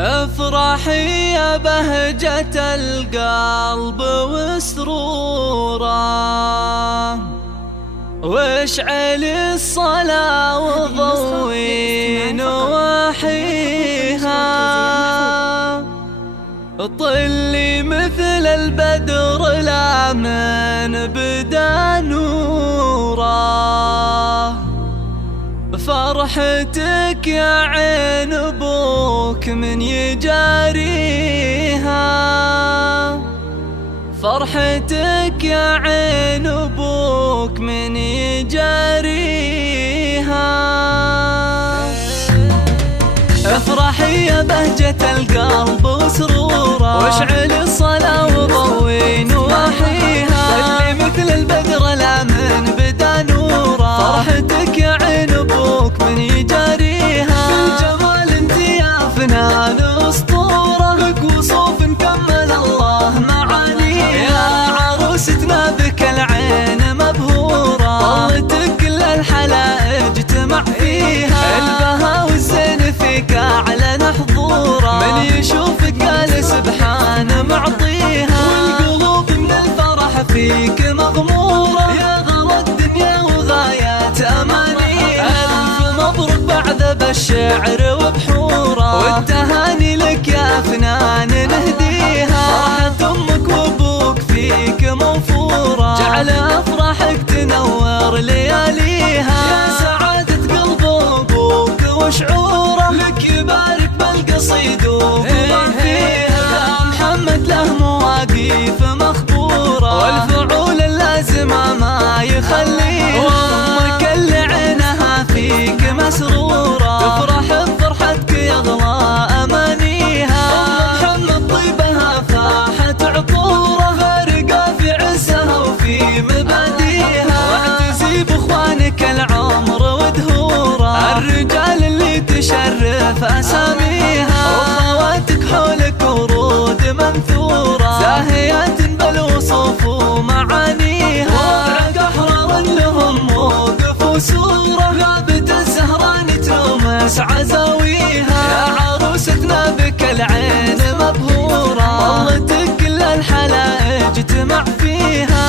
افرحي يا بهجة القلب وسروره، واشعلي الصلاة وضوي نواحيها، طلي مثل البدر لا من بدا نوره. فرحتك يا عين ابوك من يجاريها، فرحتك يا عين ابوك من يجاريها. افرحي يا بهجة القلب وسروره، واشعلي الصلاة وضوي نواحيها، طلي مثل البدر لا من بدا نوره. فرحتك يا عين ابوك من يجاريها، بالجمال انت يا فنان اسطوره، لك وصوف كمل الله معانيها. يا عروستنا بك العين مبهوره، طلتك كل الحلائج اجتمع فيها، البها والزين فيك اعلن حضوره، من يشوفك قال سبحان معطيها، والقلوب من الفرح فيك مغموره، يا غرى الدنيا وغايات امانيها. الف مبروك بعد بالشعر وبحوره، والتهاني لك يا فنان نهديها، فرحة امك وابوك فيك موفوره، جعل افراحك تنور لياليها. يا سعادة قلب ابوك وشعوره، لك يبارك بالقصيد وما فيها. يا محمد له مواقيف مخبوره، والفعول اللازمه ما يخليها، وامك اللي عينها فيك مسروره، تفرح بفرحتك يغلى امانيها. ام محمد طيبها فاحت عطوره، فارقه في عزها وفي مباديها، واعتزي باخوانك العمر ودهوره، الرجال اللي تشرف اساميها، واخواتك حولك ورود منثوره، زاهيات بالوصوف ومعانيها، وضعك احرار لهم موقف وسوره، غابة الزهران تلومس عزاويها. يا عروستنا بك العين مبهوره، طلتك كل الحلائج اجتمع فيها،